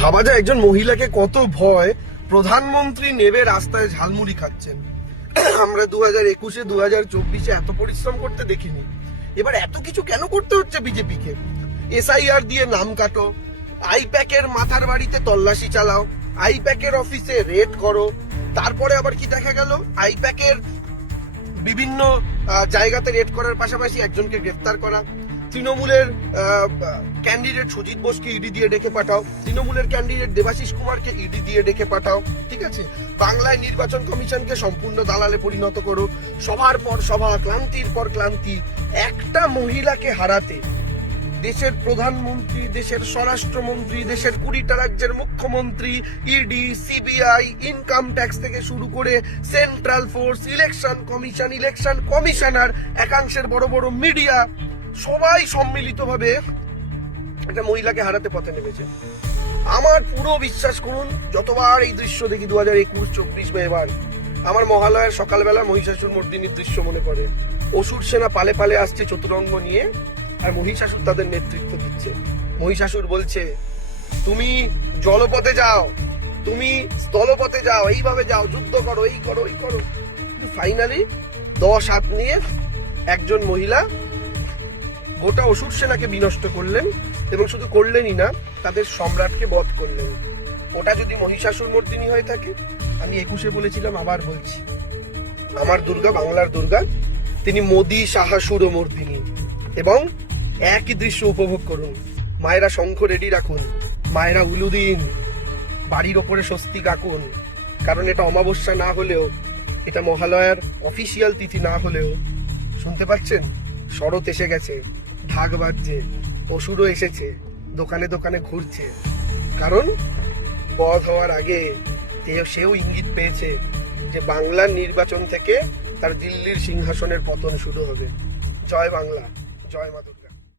ভাবা যায় একজন মহিলাকে কত ভয়। প্রধানমন্ত্রী নেবে রাস্তায় ঝালমুড়ি খাচ্ছেন। আমরা 2021-এ 2024-এ এত পরিশ্রম করতে দেখিনি। এবার এত কিছু কেন করতে হচ্ছে বিজেপিকে? SIR দিয়ে নাম কাটো, আইপ্যাকের মাথার বাড়িতে তল্লাশি চালাও, আইপ্যাকের অফিসে রেড করো, তারপরে আবার কি দেখা গেল আইপ্যাকের বিভিন্ন জায়গাতে রেড করার পাশাপাশি একজনকে গ্রেফতার করা। তৃণমূলের ক্যান্ডিডেট সুজিত বোসকে ইডি দিয়ে ডেকে পাঠাও, তৃণমূলের ক্যান্ডিডেট দেবাশিস কুমারকে ইডি দিয়ে ডেকে পাঠাও, ঠিক আছে? বাংলায় নির্বাচন কমিশনকে সম্পূর্ণ দালালে পরিণত করো। সভার পর সভা, ক্লান্তির পর ক্লান্তি। একটা মহিলাকে হারাতে দেশের প্রধানমন্ত্রী, দেশের স্বরাষ্ট্রমন্ত্রী, দেশের 20টা রাজ্যের মুখ্যমন্ত্রী, ইডি, সিবিআই, ইনকাম ট্যাক্স থেকে শুরু করে central force, election commission, election commissioner, একাংশের বড় বড় মিডিয়া, সবাই সম্মিলিতভাবে একটা মহিলাকে হারাতে পথে নেমেছে। আমার পুরো বিশ্বাস করুন, যতবার এই দৃশ্য দেখি 2021, 24 বা এবার, আমার মহালয়ার সকালবেলা মহিষাসুর মর্দিনীর দৃশ্য মনে পড়ে। অসুর সেনা পালে পালে আসছে চতুরঙ্গ নিয়ে, আর মহিষাসুর তাদের নেতৃত্ব দিচ্ছে। মহিষাসুর বলছে, তুমি জলপথে যাও, তুমি স্থলপথে যাও, এইভাবে যাও, যুদ্ধ করো, এই করো, ওই করো। কিন্তু ফাইনালি 10 হাত নিয়ে একজন মহিলা গোটা অসুর সেনাকে বিনষ্ট করলেন, এবং শুধু করলেনই না, তাদের সম্রাটকে বধ করলেন। ওটা যদি মহিষাসুর মর্দিনী হয়ে থাকে, আমি 21-এ বলেছিলাম, আবার বলছি, আমার দুর্গা, বাংলার দুর্গা, তিনি মোদি সাহাসুর মর্দিনী। এবং একই দৃশ্য উপভোগ করুন। মায়েরা শঙ্খ রেডি রাখুন, মায়েরা উলু দিন, বাড়ির ওপরে স্বস্তিক আঁকুন, কারণ এটা অমাবস্যা না হলেও, এটা মহালয়ার অফিসিয়াল তিথি না হলেও, শুনতে পাচ্ছেন, শরৎ এসে গেছে, ঢাক বাজছে, অসুরও এসেছে, দোকানে দোকানে ঘুরছে। কারণ বধ হওয়ার আগে সেও ইঙ্গিত পেয়েছে যে বাংলার নির্বাচন থেকে তার দিল্লির সিংহাসনের পতন শুরু হবে। জয় বাংলা, জয় মা দুর্গা।